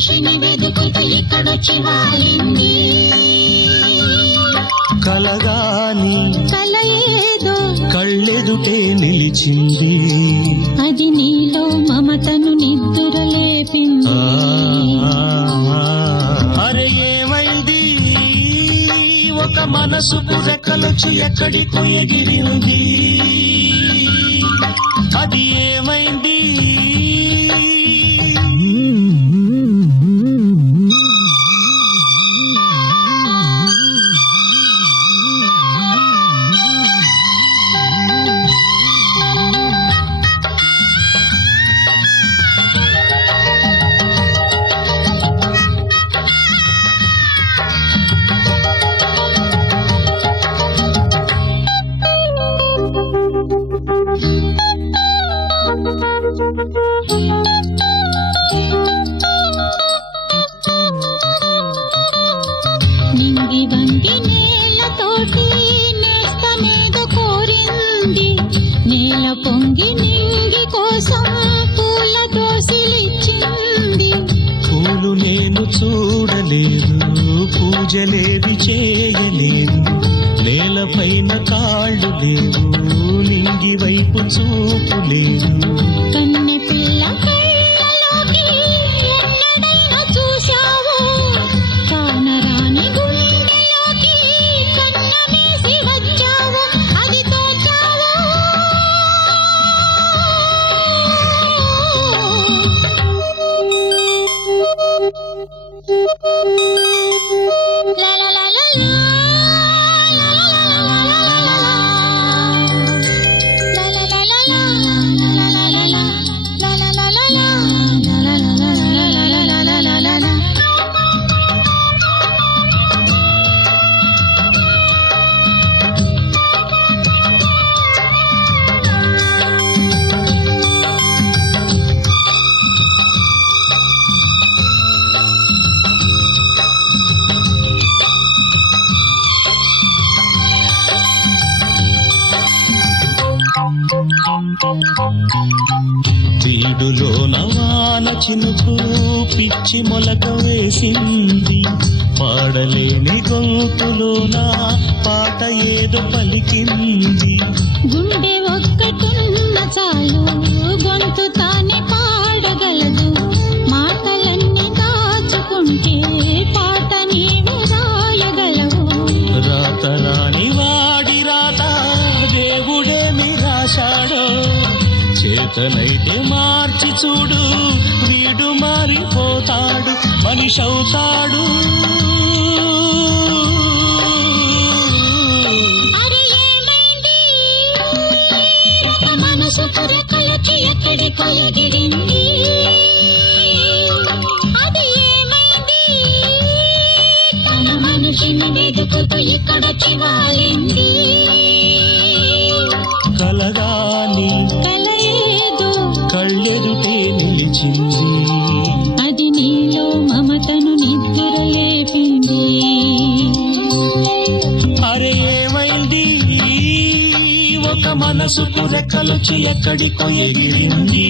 మనిషిని వెతుకుతూ ఇక్కడొచ్చి వాలింది. కలగాని కల ఏదో కళ్ళెదుటే నిలిచింది. అది నీలో మమతను నిద్దురలేపింది. అరే ఏమైంది, ఒక మనసుకు రెక్కలొచ్చి ఎక్కడికో ఎగిరింది. అది ఏమైంది, నింగి వంగి నేలతోటి నేస్తమేదో కోరింది. నేల పొంగి నింగి కోసం పూల దోసిలిచ్చింది. పూలు నేను చూడలేదు, పూజలేవి చేయలేదు. నేలపైన కాళ్ళు లేవు, నింగి వైపు చూపు లేదు. కన్నె పిల్ల కళ్ళలోకి ఎన్నడైనా చూశావు, కానరాని గుండెలోకి కన్న వేసి వచ్చావు. అది తోచావు. తీడులోన వాన చినుకు పిచ్చి మొలక వేసింది. పాడలేని గొంతులోన పాట ఏదో పలికింది. గుండె ఒక్కటున్న చాలు గొంతు తానే పాడగలదు. మాటలన్నీ దాచుకుంటే పాట నీవే రాయగలవు. రాత రాని వాడి రాత దేవుడేమి రాశాడో. చేతనైతే మార్చి చూడు, వీడు మారిపోతాడు, మనిషి అవుతాడు. అరే ఏమైంది, ఒక మనసుకు రెక్కలొచ్చి ఎక్కడికో ఎగిరింది. అది ఏమైంది, తన మనిషిని వెతుకుతూ ఇక్కడొచ్చి వాలింది. కలగాని కల ఏదో కళ్ళెదుటే నిలిచింది. అది నీలో మమతను నిద్దురలేపింది. అరే ఏమైంది, ఒక మనసుకు రెక్కలొచ్చి ఎక్కడికో ఎగిరింది.